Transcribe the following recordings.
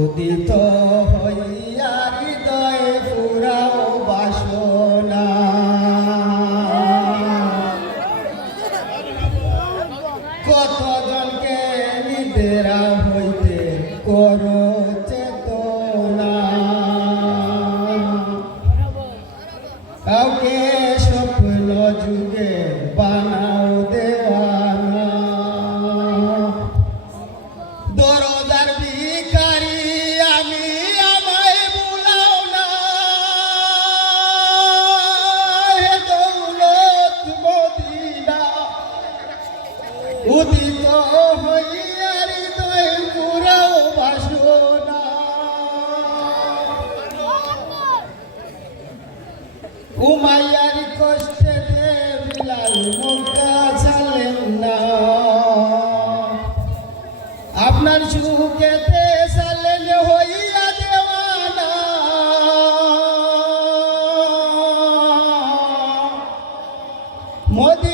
উদিত হইয়া হৃদয় পুরাও বাসনা। কতজনকে নিদেরা হইতে করো চেতনা। কাউকে স্বপ্ন যুগে বানাও দেওয়ানা। দরজার কষ্টে বিলাল মুখা চালেন না। আপনার সুখেতে মদিনার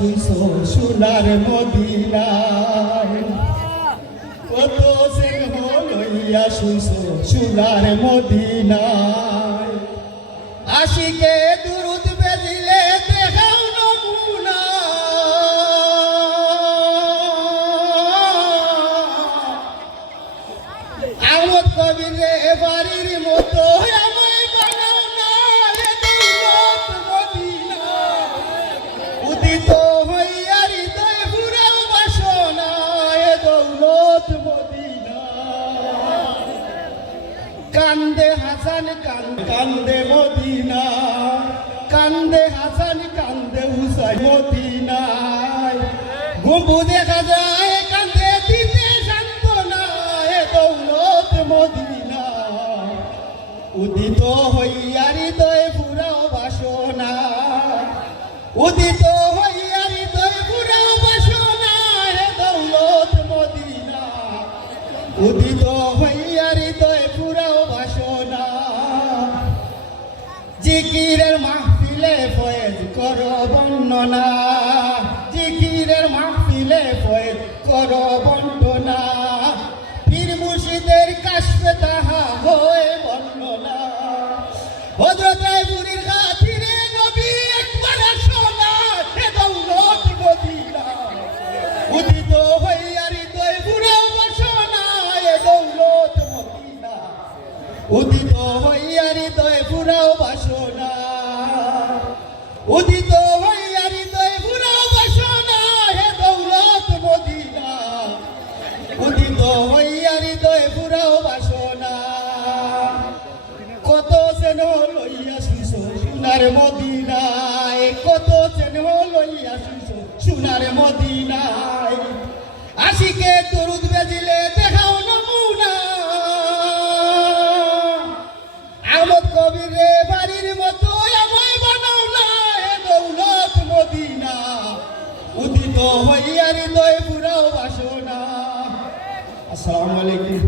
শুইছ সোনার মদিনায়। কত সিংহ লইয়া শুইছ সোনার মদিনায়। আশিকে দুরুদ কান্দে হাসান কান্দে হুসাই মদিনায়। গুম্বু দেখা যায়, কান্দে, দিতে সান্ত্বনা এ দৌলত মদিনা উদিত হইয়া হৃদয় ফুরাও বাসনা। উদিত হইয়া হৃদয় ফুরাও বাসনা, হে দৌলত মদিনা। উদিত হইয়া হৃদয় পুরাও বাসনা। জিকিরের মাহফিলে ফয়েজ কর বর্ণনা। জিকিরের মাহফিলে ফয়েজ কর বর্ণনা। পীর মুর্শিদের কাশফে তাহা হয়ে বর্ণনা। ভদ্রতায় উদিত হইয়া হৃদয় বুড়াও বাসনা হে দৌলত মদিনা। বাসনা। কত সেন লইয়া শুইছ সোনার মদিনায়, কত সেন লইয়া শুইছ সোনার মদিনায়। আশিকে তরুদ আসসালামু আলাইকুম।